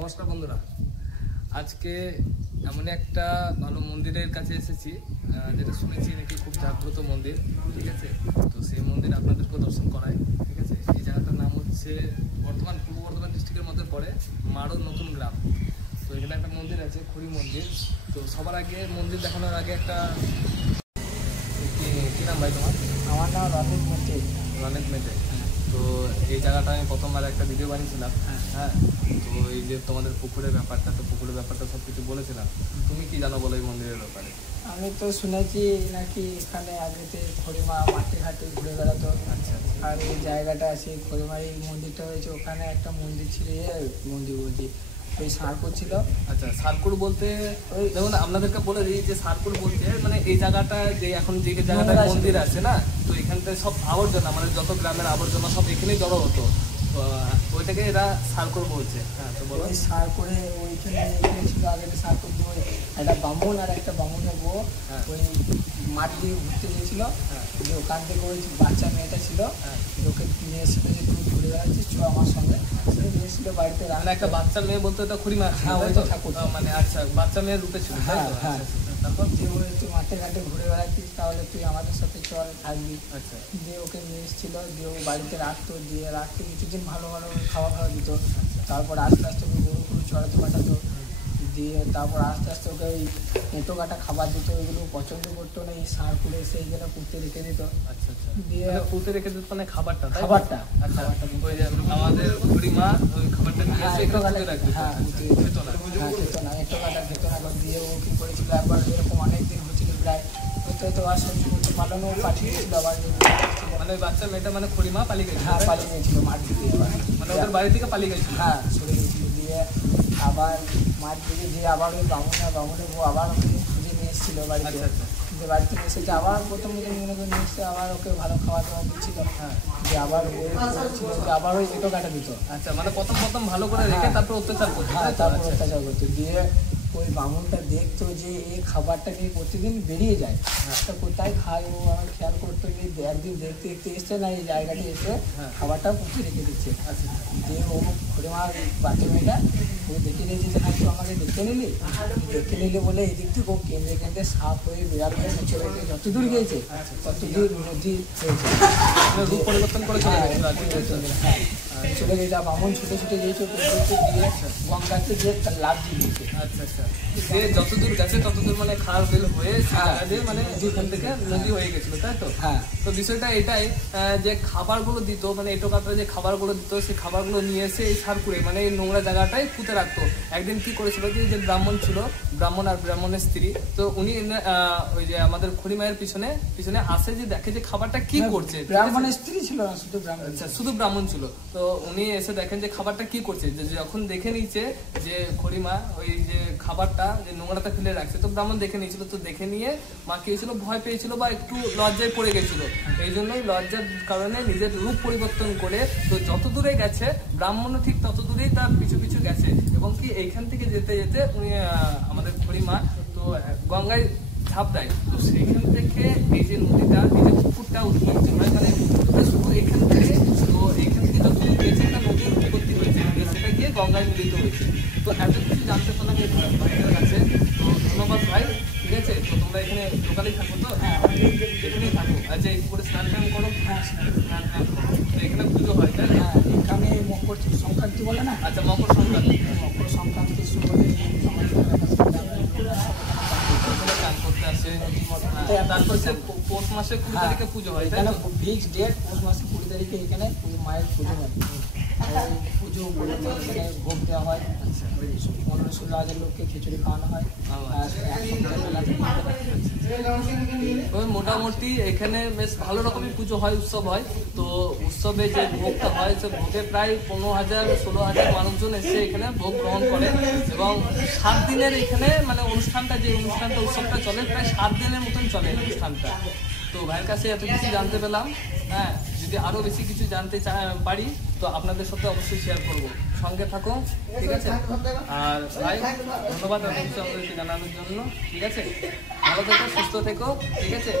নমস্কার বন্ধুরা, আজকে এমন একটা ভালো মন্দিরের কাছে এসেছি যেটা শুনেছি নাকি খুব জাগ্রত মন্দির। ঠিক আছে, তো সেই মন্দির আপনাদেরকে দর্শন করায়। ঠিক আছে, এই জায়গাটার নাম হচ্ছে পূর্ব বর্ধমান ডিস্ট্রিক্টের মধ্যে পড়ে মারো নতুন গ্রাম। তো এখানে একটা মন্দির আছে, খড়ি মন্দির। তো সবার আগে মন্দির দেখানোর আগে একটা কী নাম ভাই তোমার? আমার নাম রনিত মেটে। রনিত মেটে। তো এই জায়গাটা আমি প্রথমবার একটা ভিডিও বানিয়েছিলাম। হ্যাঁ, তো এই যে তোমাদের পুকুরের ব্যাপারটা সব কিছু বলেছিলাম। তুমি কি জানো বলো এই মন্দিরের ব্যাপারে? আমি তো শুনেছি নাকি এখানে আগেতে খড়িমা মাঠে ঘাটে ঘুরে বেড়াতো। আচ্ছা, আর এই জায়গাটা আছে খড়িমার, এই মন্দিরটা হয়েছে ওখানে একটা মন্দির ছিল, মন্দির বলছি ওই সারপুর ছিল। আচ্ছা, সারপুর বলতে ওই যেমন আপনাদেরকে বলে দিই যে সারপুর বলতে মানে এই জায়গাটা যে এখন যে জায়গাটা মন্দির আছে না, তো এখানটায় সব আবর্জনা মানে যত গ্রামের আবর্জনা সব এখানেই জড়ো হতো, ওইটাকে এরা সারকুর বলছে। হ্যাঁ, তো বলো। ওই সারকুরে ওইখানে ছিল আগে সারকুর দিয়ে একটা ব্রাহ্মণ আর একটা ব্রাহ্মণের বউ ওই মাঠ দিয়ে ঘুরতে গিয়েছিল। যে ওখান থেকে ওই বাচ্চা মেয়েটা ছিল, ওকে নিয়ে এসেছিল যে তুমি ঘুরে বেড়াচ্ছিস চ আমার সঙ্গে, নিয়ে এসেছিল বাড়িতে। মানে একটা বাচ্চা মেয়ে বলতে ওটা খুড়িমা? হ্যাঁ, ওই তো ঠাকুর। মানে আচ্ছা, বাচ্চা মেয়ের রূপে ছিল। হ্যাঁ হ্যাঁ। তারপর যে তুই মাঠে ঘাটে ঘুরে বেড়াচ্ছিস তাহলে তুই আমাদের সাথে চল থাকবি। আচ্ছা, দিয়ে ওকে নিয়ে এসেছিল, দিয়ে ও বাড়িতে রাখতো, দিয়ে রাখতে কিছুদিন ভালো ভালো খাওয়া দিত। তারপর আস্তে আস্তে ওকে গরু গরু চড়াতে পাঠাতো, দিয়ে তারপর আস্তে আস্তে ওকে ওই এঁটো কাটা খাবার দিত। ওইগুলো পছন্দ করতো না, এই সার করে সেইগুলো পুঁতে রেখে দিত। আচ্ছা আচ্ছা, দিয়ে পুঁতে রেখে দিত মানে খাবারটা? খাবারটা আচ্ছা, ওই যে আমাদের বুড়িমা ওই খাবারটা নিয়ে এসে এঁটো কাটা রাখতো। হ্যাঁ, খেত না? হ্যাঁ, খেত না, এঁটো কাটা খেত না। দিয়ে ও কী করেছিল একবার এরকম অনেক দিন হয়েছিল, প্রায় তো আর সহ্য করতে পারলো না, ও পাঠিয়ে দিয়েছিল আবার। মানে ওই বাচ্চা মেয়েটা মানে খুড়িমা পালিয়ে গেছিল? হ্যাঁ, পালিয়ে গেছিল মাঠ থেকে। মানে ওদের বাড়ি থেকে পালিয়ে গেছিল? হ্যাঁ, সরে গেছিল। দিয়ে আবার মাঠ থেকে যে আবার ওই ব্রাহ্মণের বউ আবার ওকে খুঁজে নিয়ে এসেছিল বাড়িতে। আচ্ছা আচ্ছা, যে বাড়িতে নিয়ে এসেছে আবার প্রথম মনে করে নিয়ে এসছে, আবার ওকে ভালো খাওয়া দাওয়া দিচ্ছিল। হ্যাঁ, যে আবার ওই ছিল যে আবার ওই এঁটো কাটা দিত। আচ্ছা, মানে প্রথম ভালো করে রেখে তারপর অত্যাচার করতো? হ্যাঁ, তারপর অত্যাচার করতো। দিয়ে ওই ব্রাহ্মণটা দেখতো যে এই খাবারটা নিয়ে প্রতিদিন বেরিয়ে যায়, তা কোথায় খায় ও আমার খেয়াল করতো। যে একদিন দেখতে দেখতে এসছে না এই জায়গাটা এসে খাবারটা পুঁতে রেখে দিচ্ছে। দিয়ে ও খড়িমার বাচ্চা মেয়েটা ও দেখে নিয়েছে যে হ্যাঁ, তো আমাকে দেখে নিলে বলে এই দিক থেকে ও কেন্দ্রে সাপ হয়ে বিড়াল হয়ে চলে গিয়ে যতদূর গিয়েছে ততদূর নদী হয়েছে, রূপ পরিবর্তন করে চলে গেছিল। চলে গেছে। ব্রাহ্মণ ছুটে গিয়েছে, দিয়ে গঙ্গাতে যে লাভ দিয়েছে। আচ্ছা আচ্ছা, যে যতদূর গেছে ততদূর মানে খাল বিল হয়ে মানে যেখান থেকে নদী হয়ে গেছিল, তাই তো? হ্যাঁ। তো বিষয়টা এটাই যে খাবারগুলো দিত মানে এঁটো কাটা যে খাবারগুলো দিত, সেই খাবারগুলো নিয়ে এসে এই সারকুড়ে মানে এই নোংরা জায়গাটায় পুঁতে রাখতো। একদিন কি করেছিল যে ব্রাহ্মণ ছিল, ব্রাহ্মণ আর ব্রাহ্মণের স্ত্রী, তো উনি ওই যে আমাদের খুড়ি মায়ের পিছনে আসে, যে দেখে যে খাবারটা কি করছে। ব্রাহ্মণের স্ত্রী ছিল না, শুধু ব্রাহ্মণ। আচ্ছা, শুধু ব্রাহ্মণ ছিল। তো উনি এসে দেখেন যে খাবারটা কি করছে, যখন দেখে নিচ্ছে যে খড়িমা ওই যে খাবারটা যে নোংরাটা ফেলে রাখছে, তো ব্রাহ্মণ দেখে নিয়েছিল। তো দেখে নিয়ে মা কি হয়েছিল, ভয় পেয়েছিল বা একটু লজ্জায় পড়ে গেছিল। এই জন্যই লজ্জার কারণে নিজের রূপ পরিবর্তন করে তো যত দূরে গেছে ব্রাহ্মণও ঠিক তত দূরেই তার পিছু পিছু গেছে। এবং কি এইখান থেকে যেতে যেতে উনি আমাদের খড়িমা তো গঙ্গায় ঝাঁপ দেয়। তো সেইখান থেকে এই যে নদীটা, এই যে পুকুরটা উৎপত্তি হয়, মানে শুধু এখান থেকে, তো এখান থেকে যত গেছে একটা নদীর উৎপত্তি হয়েছে, সেটা গিয়ে গঙ্গায় মিলিত হয়েছে। তো এত কিছু জানতে পারলাম এই ভাইয়ের কাছে, তো ধন্যবাদ ভাই। ঠিক আছে, তো তোমরা এখানে লোকালেই থাকো তো? হ্যাঁ, এখানেই থাকো। আচ্ছা, এই পুকুরে স্নান টান করো? হ্যাঁ, স্নান তো এখানে পুজো হয়, তাই না? এখানে মকর সংক্রান্তি বলে না? আচ্ছা, মকর সংক্রান্তির সময় করতে আসে। তারপর সে পৌষ মাসে 20 তারিখে পুজো হয়, তাই না? ফিক্স ডেট পৌষ মাসে 20 তারিখে এখানে মায়ের পুজো হয়। পুজো উপলক্ষে এখানে ভোগ দেওয়া হয়। 15-16 হাজার লোককে খিচুড়ি খাওয়ানো হয়। ওই মোটামুটি এখানে বেশ ভালো রকমের পুজো হয়, উৎসব হয়। তো উৎসবে যে ভোগটা হয়, সে ভোগে প্রায় 15,000-16,000 মানুষজন এসে এখানে ভোগ গ্রহণ করে। এবং 7 দিনের এখানে মানে উৎসবটা উৎসবটা চলে, প্রায় 7 দিনের মতন চলে অনুষ্ঠানটা। তো ভাইয়ের কাছে এত কিছু জানতে পেলাম। হ্যাঁ, যদি আরও বেশি কিছু জানতে পারি তো আপনাদের সাথে অবশ্যই শেয়ার করবো, সঙ্গে থাকুন। ঠিক আছে, আর ভাই ধন্যবাদ এত কিছু আমাদেরকে জানানোর জন্য। ঠিক আছে, ভালো থেকো, সুস্থ থেকো। ঠিক আছে।